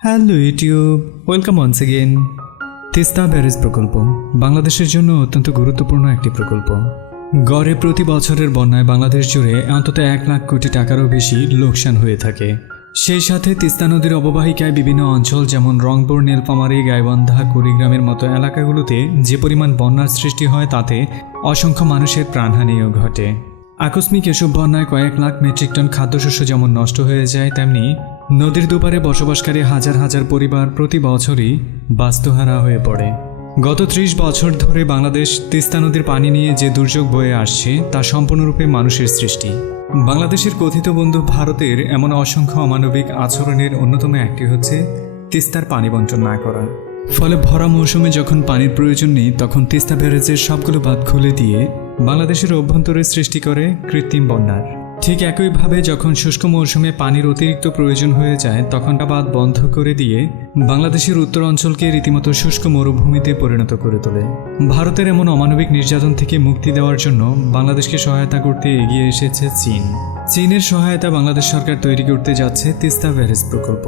Hello YouTube, welcome once again. Teesta barrage প্রকল্প বাংলাদেশের জন্য অত্যন্ত গুরুত্বপূর্ণ একটি প্রকল্প। গড়ে প্রতি বছরের বন্যায় বাংলাদেশ জুড়ে অন্তত 1 লাখ কোটি টাকারও বেশি লোকসান হয়ে থাকে। সেই সাথে তিস্তা নদীর অববাহিকায় বিভিন্ন অঞ্চল যেমন রংপুর, নীলফামারী, গাইবান্ধা, কুড়িগ্রামের মতো এলাকাগুলোতে যে পরিমাণ বন্যার সৃষ্টি হয় তাতে অসংখ্য মানুষের প্রাণহানিও ঘটে। আকস্মিক এসব বন্যায় কয়েক লাখ মেট্রিক টন খাদ্যশস্য যেমন নষ্ট হয়ে যায়, তেমনি নদীর দুপারে বসবাসকারী হাজার হাজার পরিবার প্রতি বছরই বাস্তুহারা হয়ে পড়ে। গত 30 বছর ধরে বাংলাদেশ তিস্তা নদীর পানি নিয়ে যে দুর্যোগ বয়ে আসছে তা সম্পূর্ণরূপে মানুষের সৃষ্টি। বাংলাদেশের কথিত বন্ধু ভারতের এমন অসংখ্য অমানবিক আচরণের অন্যতম একটি হচ্ছে তিস্তার পানি বণ্টন না করা। ফলে ভরা মৌসুমে যখন পানির প্রয়োজন নেই তখন তিস্তা ব্যারেজের সবগুলো বাঁধ খুলে দিয়ে বাংলাদেশের অভ্যন্তরে সৃষ্টি করে কৃত্রিম বন্যার। ঠিক একইভাবে যখন শুষ্ক মৌসুমে পানির অতিরিক্ত প্রয়োজন হয়ে যায় তখন তা বাঁধ বন্ধ করে দিয়ে বাংলাদেশের উত্তর অঞ্চলকে রীতিমতো শুষ্ক মরুভূমিতে পরিণত করে তোলে। ভারতের এমন অমানবিক নির্যাতন থেকে মুক্তি দেওয়ার জন্য বাংলাদেশকে সহায়তা করতে এগিয়ে এসেছে চীনের সহায়তা বাংলাদেশ সরকার তৈরি করতে যাচ্ছে তিস্তা ব্যারেজ প্রকল্প।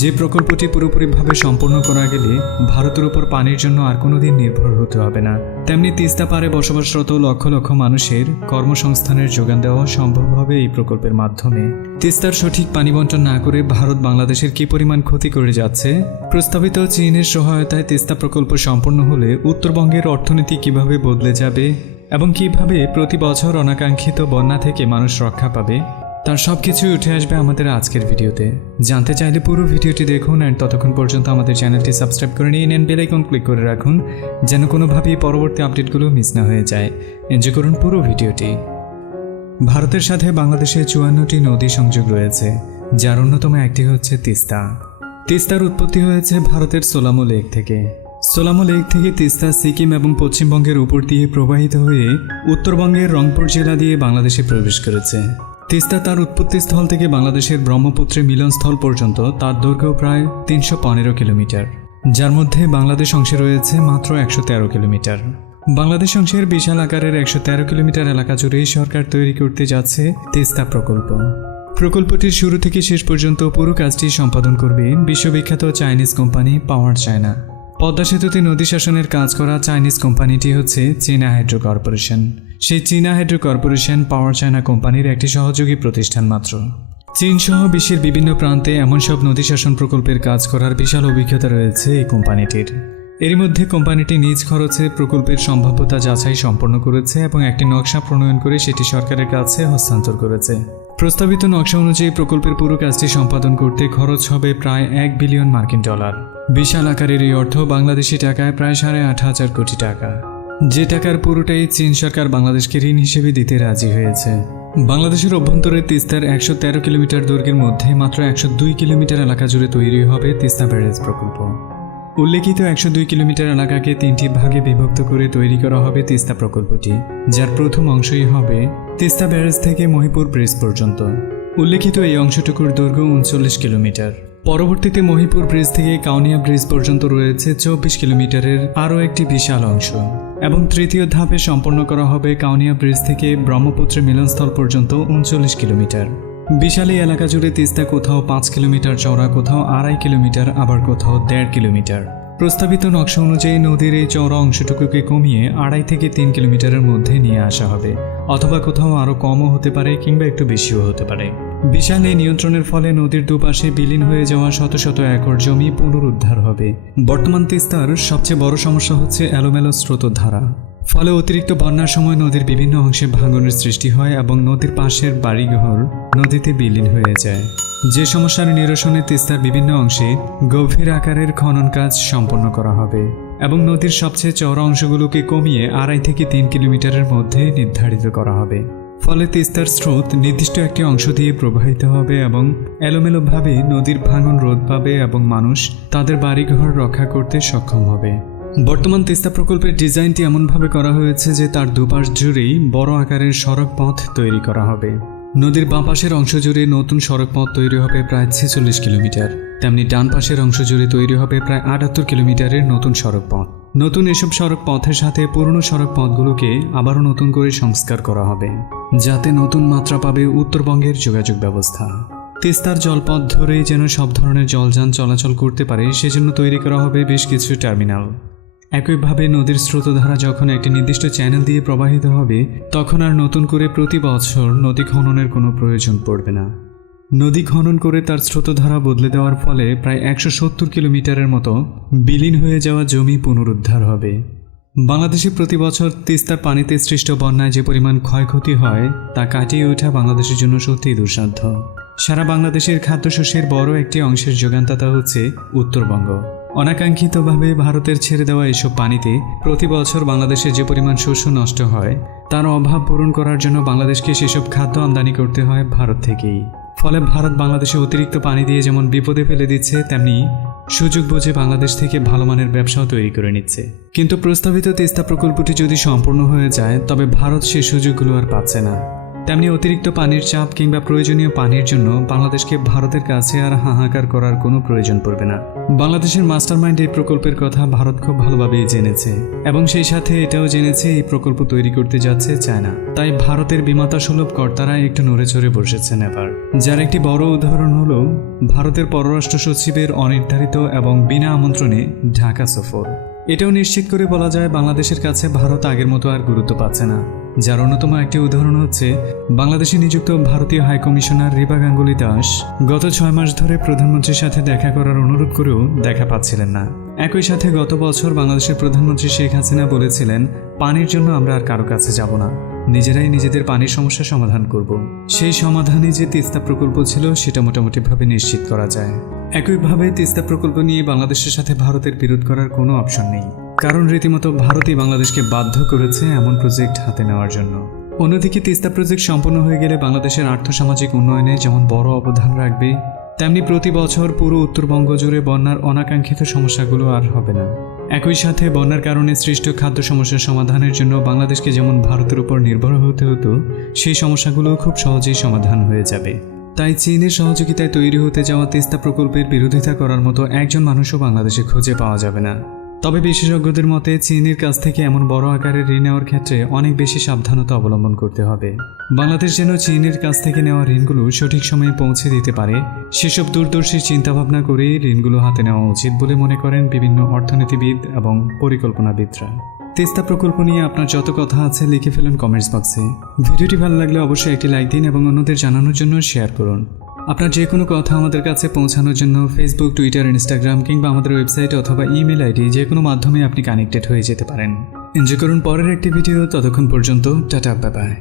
যে প্রকল্পটি পুরোপুরিভাবে সম্পন্ন করা গেলে ভারতের উপর পানির জন্য আর কোনোদিন নির্ভর হতে হবে না। তেমনি তিস্তা পারে বসবাসরত লক্ষ লক্ষ মানুষের কর্মসংস্থানের যোগান দেওয়া সম্ভব হবে এই প্রকল্পের মাধ্যমে। তিস্তার সঠিক পানি বণ্টন না করে ভারত বাংলাদেশের কী পরিমাণ ক্ষতি করে যাচ্ছে, প্রস্তাবিত চীনের সহায়তায় তিস্তা প্রকল্প সম্পন্ন হলে উত্তরবঙ্গের অর্থনীতি কিভাবে বদলে যাবে এবং কিভাবে প্রতি বছর অনাকাঙ্ক্ষিত বন্যা থেকে মানুষ রক্ষা পাবে, তার সবকিছুই উঠে আসবে আমাদের আজকের ভিডিওতে। জানতে চাইলে পুরো ভিডিওটি দেখুন অ্যান্ড ততক্ষণ পর্যন্ত আমাদের চ্যানেলটি সাবস্ক্রাইব করে নিয়ে নেন, বেল আইকন ক্লিক করে রাখুন যেন কোনোভাবেই পরবর্তী আপডেটগুলো মিস না হয়ে যায়। এনজয় করুন পুরো ভিডিওটি। ভারতের সাথে বাংলাদেশে 54টি নদী সংযোগ রয়েছে, যার অন্যতম একটি হচ্ছে তিস্তা। তিস্তার উৎপত্তি হয়েছে ভারতের সোলামো লেক থেকে। সোলামো লেক থেকে তিস্তা সিকিম এবং পশ্চিমবঙ্গের উপর দিয়ে প্রবাহিত হয়ে উত্তরবঙ্গের রংপুর জেলা দিয়ে বাংলাদেশে প্রবেশ করেছে। তিস্তা তার উৎপত্তিস্থল থেকে বাংলাদেশের ব্রহ্মপুত্রের মিলনস্থল পর্যন্ত তার দৈর্ঘ্য প্রায় 315 কিলোমিটার, যার মধ্যে বাংলাদেশ অংশে রয়েছে মাত্র 113 কিলোমিটার। বাংলাদেশ অংশের বিশাল আকারের 113 কিলোমিটার এলাকা জুড়েই সরকার তৈরি করতে যাচ্ছে তিস্তা প্রকল্প। প্রকল্পটির শুরু থেকে শেষ পর্যন্ত পুরো কাজটি সম্পাদন করবে বিশ্ববিখ্যাত চাইনিজ কোম্পানি পাওয়ার চায়না। পদ্মা সেতুতে নদী শাসনের কাজ করা চাইনিজ কোম্পানিটি হচ্ছে চীনা হাইড্রো কর্পোরেশন। সেই চীনা হাইড্রো কর্পোরেশন পাওয়ার চায়না কোম্পানির একটি সহযোগী প্রতিষ্ঠান মাত্র। চীন সহ বিশ্বের বিভিন্ন প্রান্তে এমন সব নদী শাসন প্রকল্পের কাজ করার বিশাল অভিজ্ঞতা রয়েছে এই কোম্পানিটির। এরই মধ্যে কোম্পানিটি নিজ খরচে প্রকল্পের সম্ভাব্যতা যাচাই সম্পন্ন করেছে এবং একটি নকশা প্রণয়ন করে সেটি সরকারের কাছে হস্তান্তর করেছে। প্রস্তাবিত নকশা অনুযায়ী প্রকল্পের পুরো কাজটি সম্পাদন করতে খরচ হবে প্রায় $1 বিলিয়ন। বিশাল আকারের এই অর্থ বাংলাদেশি টাকায় প্রায় 8,500 কোটি টাকা, যে টাকার পুরোটাই চীন সরকার বাংলাদেশকে ঋণ হিসেবে দিতে রাজি হয়েছে। বাংলাদেশের অভ্যন্তরে তিস্তার 113 কিলোমিটার দৈর্ঘ্যের মধ্যে মাত্র 102 কিলোমিটার এলাকা জুড়ে তৈরি হবে তিস্তা ব্যারেজ প্রকল্প। উল্লেখিত 102 কিলোমিটার এলাকাকে 3টি ভাগে বিভক্ত করে তৈরি করা হবে তিস্তা প্রকল্পটি, যার প্রথম অংশই হবে তিস্তা ব্যারেজ থেকে মহিপুর ব্রিজ পর্যন্ত। উল্লেখিত এই অংশটুকুর দৈর্ঘ্য 39 কিলোমিটার। পরবর্তীতে মহিপুর ব্রিজ থেকে কাউনিয়া ব্রিজ পর্যন্ত রয়েছে 24 কিলোমিটারের আরও একটি বিশাল অংশ, এবং তৃতীয় ধাপে সম্পন্ন করা হবে কাউনিয়া ব্রিজ থেকে ব্রহ্মপুত্রের মিলনস্থল পর্যন্ত 39 কিলোমিটার। বিশাল এই এলাকা জুড়ে তিস্তা কোথাও 5 কিলোমিটার চওড়া, কোথাও 2.5 কিলোমিটার, আবার কোথাও 1.5 কিলোমিটার। প্রস্তাবিত নকশা অনুযায়ী নদীর এই চওড়া অংশটুকুকে কমিয়ে 2.5 থেকে 3 কিলোমিটারের মধ্যে নিয়ে আসা হবে, অথবা কোথাও আরও কমও হতে পারে কিংবা একটু বেশিও হতে পারে। বিশাল এই নিয়ন্ত্রণের ফলে নদীর দুপাশে বিলীন হয়ে যাওয়া শত শত একর জমি পুনরুদ্ধার হবে। বর্তমান তিস্তার সবচেয়ে বড় সমস্যা হচ্ছে এলোমেলো স্রোতধারা। ফলে অতিরিক্ত বন্যার সময় নদীর বিভিন্ন অংশে ভাঙনের সৃষ্টি হয় এবং নদীর পাশের বাড়িঘর নদীতে বিলীন হয়ে যায়। যে সমস্যার নিরসনে তিস্তার বিভিন্ন অংশে গভীর আকারের খনন কাজ সম্পন্ন করা হবে এবং নদীর সবচেয়ে চওড়া অংশগুলোকে কমিয়ে 2.5 থেকে 3 কিলোমিটারের মধ্যে নির্ধারিত করা হবে। ফলে তিস্তার স্রোত নির্দিষ্ট একটি অংশ দিয়ে প্রবাহিত হবে এবং এলোমেলোভাবে নদীর ভাঙন রোধ পাবে এবং মানুষ তাদের বাড়িঘর রক্ষা করতে সক্ষম হবে। বর্তমান তিস্তা প্রকল্পের ডিজাইনটি এমনভাবে করা হয়েছে যে তার দুপাশ জুড়েই বড় আকারের সড়ক পথ তৈরি করা হবে। নদীর বাঁ পাশের অংশ জুড়ে নতুন সড়ক পথ তৈরি হবে প্রায় 46 কিলোমিটার, তেমনি ডান পাশের অংশ জুড়ে তৈরি হবে প্রায় 78 কিলোমিটারের নতুন সড়ক পথ। নতুন এসব সড়ক পথের সাথে পুরনো সড়ক পথগুলোকে আবারও নতুন করে সংস্কার করা হবে, যাতে নতুন মাত্রা পাবে উত্তরবঙ্গের যোগাযোগ ব্যবস্থা। তিস্তার জলপথ ধরেই যেন সব ধরনের জলযান চলাচল করতে পারে সেজন্য তৈরি করা হবে বেশ কিছু টার্মিনাল। একইভাবে নদীর স্রোতধারা যখন একটি নির্দিষ্ট চ্যানেল দিয়ে প্রবাহিত হবে তখন আর নতুন করে প্রতি বছর নদী খননের কোনো প্রয়োজন পড়বে না। নদী খনন করে তার স্রোতধারা বদলে দেওয়ার ফলে প্রায় 170 কিলোমিটারের মতো বিলীন হয়ে যাওয়া জমি পুনরুদ্ধার হবে। বাংলাদেশে প্রতি বছর তিস্তার পানিতে সৃষ্ট বন্যায় যে পরিমাণ ক্ষয়ক্ষতি হয় তা কাটিয়ে ওঠা বাংলাদেশের জন্য সত্যিই দুঃসাধ্য। সারা বাংলাদেশের খাদ্যশস্যের বড় একটি অংশের যোগানদাতা হচ্ছে উত্তরবঙ্গ। অনাকাঙ্ক্ষিতভাবে ভারতের ছেড়ে দেওয়া এসব পানিতে প্রতি বছর বাংলাদেশে যে পরিমাণ শস্য নষ্ট হয় তার অভাব পূরণ করার জন্য বাংলাদেশকে সেসব খাদ্য আমদানি করতে হয় ভারত থেকেই। ফলে ভারত বাংলাদেশে অতিরিক্ত পানি দিয়ে যেমন বিপদে ফেলে দিচ্ছে তেমনি সুযোগ বুঝে বাংলাদেশ থেকে ভালো মানের ব্যবসাও তৈরি করে নিচ্ছে। কিন্তু প্রস্তাবিত তিস্তা প্রকল্পটি যদি সম্পূর্ণ হয়ে যায় তবে ভারত সেই সুযোগগুলো আর পাচ্ছে না। তেমনি অতিরিক্ত পানির চাপ কিংবা প্রয়োজনীয় পানির জন্য বাংলাদেশকে ভারতের কাছে আর হাহাকার করার কোনো প্রয়োজন পড়বে না। বাংলাদেশের মাস্টারমাইন্ড এই প্রকল্পের কথা ভারত খুব ভালোভাবেই জেনেছে এবং সেই সাথে এটাও জেনেছে এই প্রকল্প তৈরি করতে যাচ্ছে চায়না। তাই ভারতের বিমাতা সুলভ কর্তারা একটু নড়ে চড়ে বসেছেন এবার। যার একটি বড় উদাহরণ হলো ভারতের পররাষ্ট্র সচিবের অনির্ধারিত এবং বিনা আমন্ত্রণে ঢাকা সফর। এটাও নিশ্চিত করে বলা যায় বাংলাদেশের কাছে ভারত আগের মতো আর গুরুত্ব পাচ্ছে না। যার অন্যতম একটি উদাহরণ হচ্ছে বাংলাদেশে নিযুক্ত ভারতীয় হাইকমিশনার রিবা গাঙ্গুলি দাস গত 6 মাস ধরে প্রধানমন্ত্রীর সাথে দেখা করার অনুরোধ করেও দেখা পাচ্ছিলেন না। একই সাথে গত বছর বাংলাদেশের প্রধানমন্ত্রী শেখ হাসিনা বলেছিলেন পানির জন্য আমরা আর কারো কাছে যাব না, নিজেরাই নিজেদের পানির সমস্যা সমাধান করব। সেই সমাধানে যে তিস্তা প্রকল্প ছিল সেটা মোটামুটিভাবে নিশ্চিত করা যায়। একইভাবে তিস্তা প্রকল্প নিয়ে বাংলাদেশের সাথে ভারতের বিরোধ করার কোনো অপশন নেই, কারণ রীতিমতো ভারতই বাংলাদেশকে বাধ্য করেছে এমন প্রজেক্ট হাতে নেওয়ার জন্য। অন্যদিকে তিস্তা প্রজেক্ট সম্পন্ন হয়ে গেলে বাংলাদেশের আর্থসামাজিক উন্নয়নে যেমন বড় অবদান রাখবে তেমনি প্রতি বছর পুরো উত্তরবঙ্গ জুড়ে বন্যার অনাকাঙ্ক্ষিত সমস্যাগুলো আর হবে না। একই সাথে বন্যার কারণে সৃষ্ট খাদ্য সমস্যার সমাধানের জন্য বাংলাদেশকে যেমন ভারতের উপর নির্ভর হতে হতো সেই সমস্যাগুলো খুব সহজেই সমাধান হয়ে যাবে। তাই চীনের সহযোগিতায় তৈরি হতে যাওয়া তিস্তা প্রকল্পের বিরোধিতা করার মতো একজন মানুষও বাংলাদেশে খুঁজে পাওয়া যাবে না। তবে বিশেষজ্ঞদের মতে চীনের কাছ থেকে এমন বড় আকারের ঋণ নেওয়ার ক্ষেত্রে অনেক বেশি সাবধানতা অবলম্বন করতে হবে। বাংলাদেশ যেন চীনের কাছ থেকে নেওয়া ঋণগুলো সঠিক সময়ে পৌঁছে দিতে পারে সেসব দূরদর্শী চিন্তাভাবনা করেই ঋণগুলো হাতে নেওয়া উচিত বলে মনে করেন বিভিন্ন অর্থনীতিবিদ এবং পরিকল্পনাবিদরা। তিস্তা প্রকল্প নিয়ে আপনার যত কথা আছে লিখে ফেলুন কমেন্টস বক্সে। ভিডিওটি ভালো লাগলে অবশ্যই একটি লাইক দিন এবং অন্যদের জানানোর জন্য শেয়ার করুন। আপনার যে কোনো কথা আমাদের কাছে পৌঁছানোর জন্য ফেসবুক, টুইটার, ইনস্টাগ্রাম কিংবা আমাদের ওয়েবসাইট অথবা ইমেল আইডি যে কোনো মাধ্যমে আপনি কানেক্টেড হয়ে যেতে পারেন। এনজয় করুন পরের একটি ভিডিও। ততক্ষণ পর্যন্ত টাটা, বাই বাই।